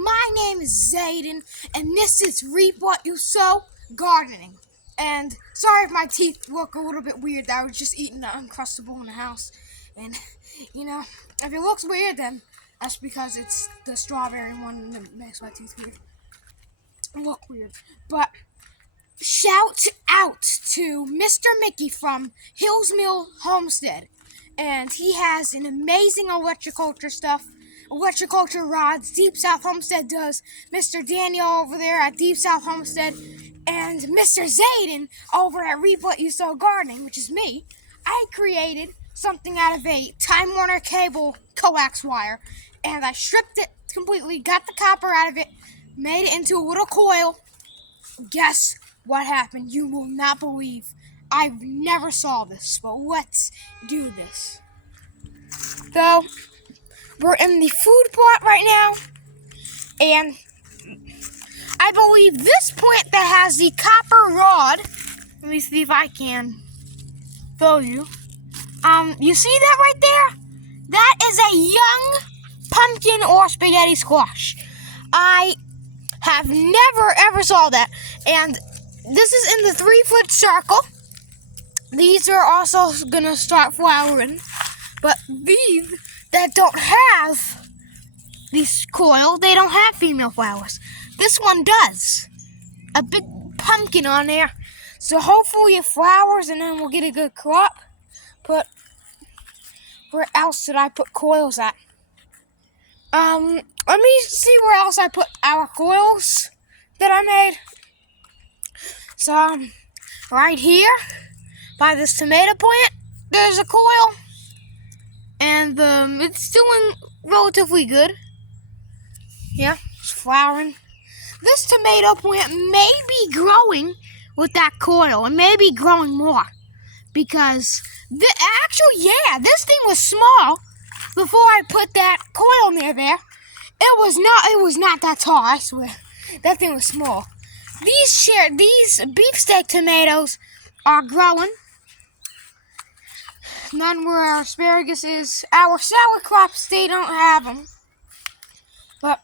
My name is Zayden, and this is Reap What You Sow Gardening. And sorry if my teeth look a little bit weird. I was just eating the Uncrustable in the house. And, if it looks weird, then that's because it's the strawberry one that makes my teeth weird. Look weird. But shout out to Mr. Mickey from Hills Mill Homestead. And he has an amazing electroculture stuff. Electroculture rods, Deep South Homestead does. Mr. Daniel over there at Deep South Homestead. And Mr. Zayden over at Reap What You Sow Gardening, which is me. I created something out of a Time Warner cable coax wire. And I stripped it completely, got the copper out of it, made it into a little coil. Guess what happened? You will not believe. I've never saw this, but let's do this. So, we're in the food plot right now, and I believe this plant that has the copper rod, let me see if I can show you. You see that right there? That is a young pumpkin or spaghetti squash. I have never ever saw that, and this is in the 3-foot circle. These are also gonna start flowering, but these that don't have these coil, they don't have female flowers. This one does. A big pumpkin on there. So hopefully it flowers and then we'll get a good crop. But where else did I put coils at? Let me see where else I put our coils that I made. So, right here, by this tomato plant, there's a coil. And it's doing relatively good. Yeah, it's flowering. This tomato plant may be growing with that coil. It may be growing more. Because, this thing was small before I put that coil near there. It was not that tall, I swear. That thing was small. These beefsteak tomatoes are growing. None where our asparagus is. Our sour crops, they don't have them. But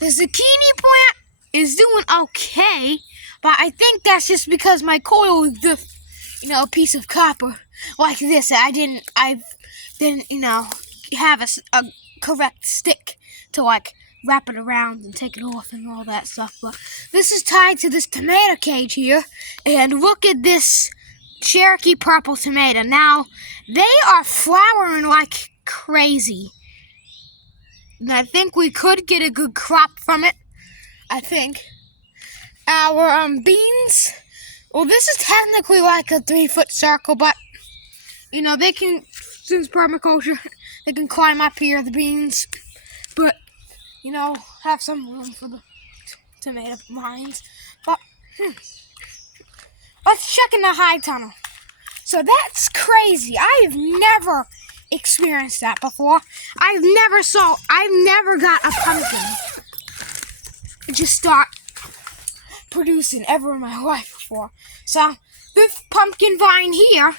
the zucchini plant is doing okay. But I think that's just because my coil is just, a piece of copper like this. I didn't have a correct stick to wrap it around and take it off and all that stuff. But this is tied to this tomato cage here. And look at this Cherokee purple tomato. Now, they are flowering like crazy. And I think we could get a good crop from it. I think. Our beans, well, this is technically like a 3-foot circle, but, they can, since permaculture, they can climb up here, the beans, but, have some room for the tomato vines. But, let's check in the high tunnel. So that's crazy. I've never experienced that before. I've never got a pumpkin just start producing ever in my life before. So this pumpkin vine here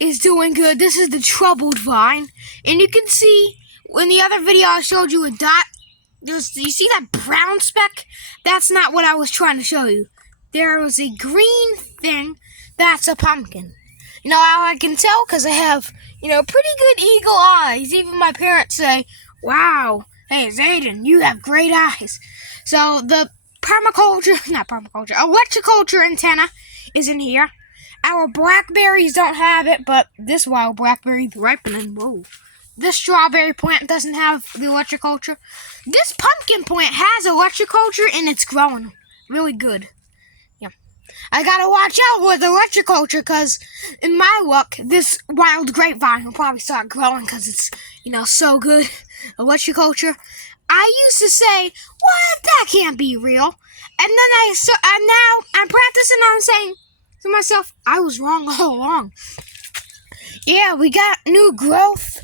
is doing good. This is the troubled vine. And you can see in the other video I showed you a dot. You see that brown speck? That's not what I was trying to show you. There was a green thing. That's a pumpkin. How I can tell? Because I have, pretty good eagle eyes. Even my parents say, wow, hey, Zayden, you have great eyes. So the electroculture antenna is in here. Our blackberries don't have it, but this wild blackberry is ripening. Whoa. This strawberry plant doesn't have the electroculture. This pumpkin plant has electroculture and it's growing really good. Yeah. I gotta watch out with electroculture because in my luck, this wild grapevine will probably start growing because it's, so good. Electroculture. I used to say, what? That can't be real. And then now I'm practicing on saying to myself, I was wrong all along. Yeah, we got new growth.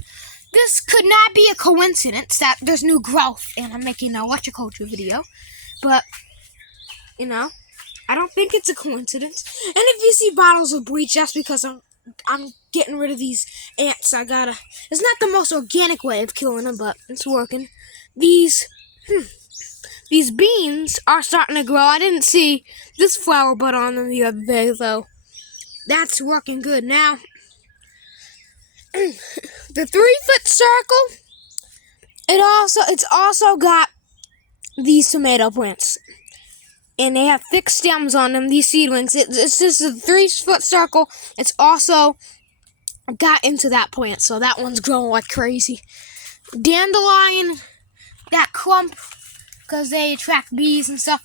This could not be a coincidence that there's new growth and I'm making an electroculture video. But, I don't think it's a coincidence. And if you see bottles of bleach, that's because I'm getting rid of these ants. It's not the most organic way of killing them, but it's working. These These beans are starting to grow. I didn't see this flower bud on them the other day, though. That's working good now. The 3-foot circle, it's also got these tomato plants. And they have thick stems on them, these seedlings. It's just a 3-foot circle. It's also got into that plant, so that one's growing like crazy. Dandelion, that clump, because they attract bees and stuff.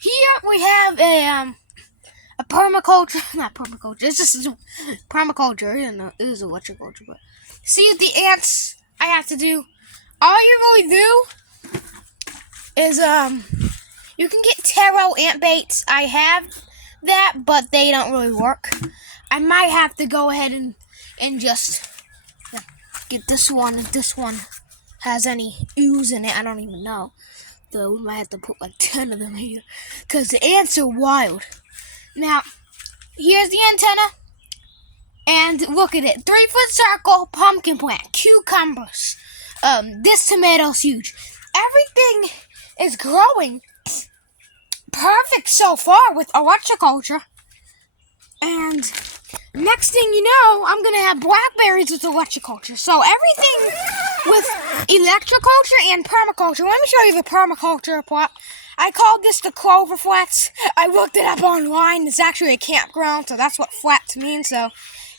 Here we have a permaculture, not permaculture, it's just permaculture, it is electroculture, but see what the ants I have to do. All you really do is, you can get taro ant baits. I have that, but they don't really work. I might have to go ahead and just get this one. If this one has any ooze in it, I don't even know. So we might have to put like 10 of them here, because the ants are wild. Now, here's the antenna, and look at it. 3-foot circle, pumpkin plant, cucumbers. This tomato's huge. Everything is growing perfect so far with electroculture. And next thing you know, I'm going to have blackberries with electroculture. So everything with electroculture and permaculture. Let me show you the permaculture plot. I called this the clover flats. I looked it up online. It's actually a campground, so that's what flats mean. So,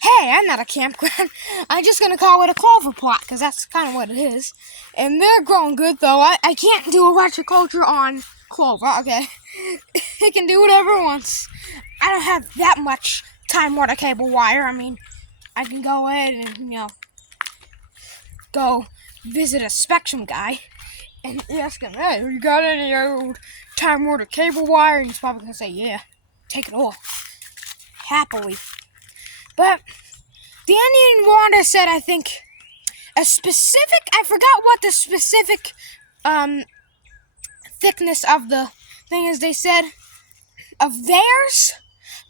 hey, I'm not a campground. I'm just going to call it a clover plot, because that's kind of what it is. And they're growing good, though. I can't do electroculture on clover, okay? It can do whatever it wants. I don't have that much time water cable wire. I mean, I can go ahead and, go visit a Spectrum guy and ask him, hey, you got any old time water cable wire? And he's probably going to say, yeah, take it all. Happily. But Danny and Wanda said, I think, I forgot what the specific thickness of the thing is they said of theirs,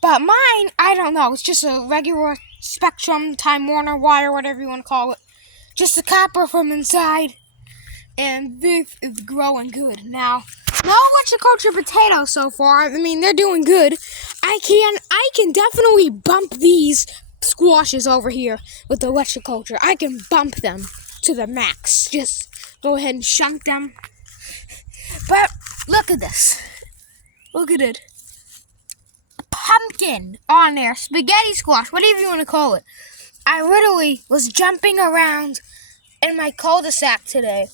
but mine, I don't know. It's just a regular Spectrum Time Warner wire, whatever you want to call it. Just the copper from inside, and this is growing good. Now, no electroculture potatoes so far. I mean, they're doing good. I can definitely bump these squashes over here with the electroculture. I can bump them to the max. Just go ahead and shunt them. But look at this. Look at it. A pumpkin on there. Spaghetti squash. Whatever you want to call it. I literally was jumping around in my cul-de-sac today.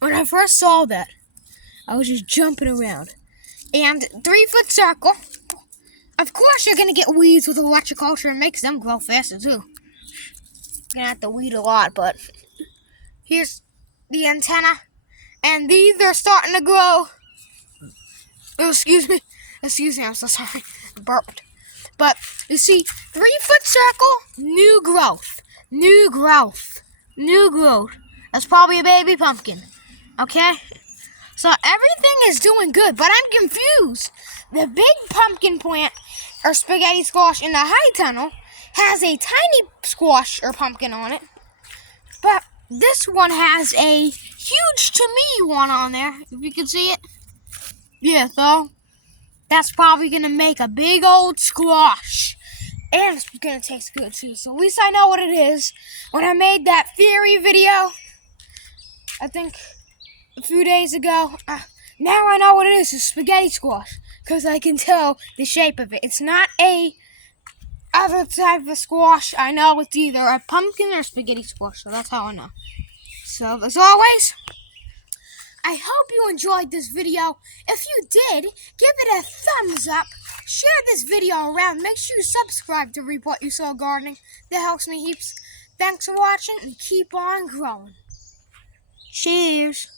When I first saw that, I was just jumping around. And 3-foot circle. Of course you're going to get weeds with electroculture. It makes them grow faster too. You're going to have to weed a lot, but here's the antenna. And these are starting to grow. Oh, excuse me, I'm so sorry. Burped. But you see, 3-foot circle, new growth. That's probably a baby pumpkin. Okay? So everything is doing good, but I'm confused. The big pumpkin plant, or spaghetti squash in the high tunnel, has a tiny squash or pumpkin on it. But this one has a huge to me one on there, if you can see it. Yeah, so that's probably going to make a big old squash. And it's going to taste good too. So at least I know what it is. When I made that theory video, I think a few days ago, now I know what it is. It's spaghetti squash. Because I can tell the shape of it. It's not a other type of squash. I know it's either a pumpkin or spaghetti squash. So that's how I know. So as always, I hope you enjoyed this video. If you did, give it a thumbs up. Share this video around. Make sure you subscribe to Reap What You Sow Gardening. That helps me heaps. Thanks for watching and keep on growing. Cheers.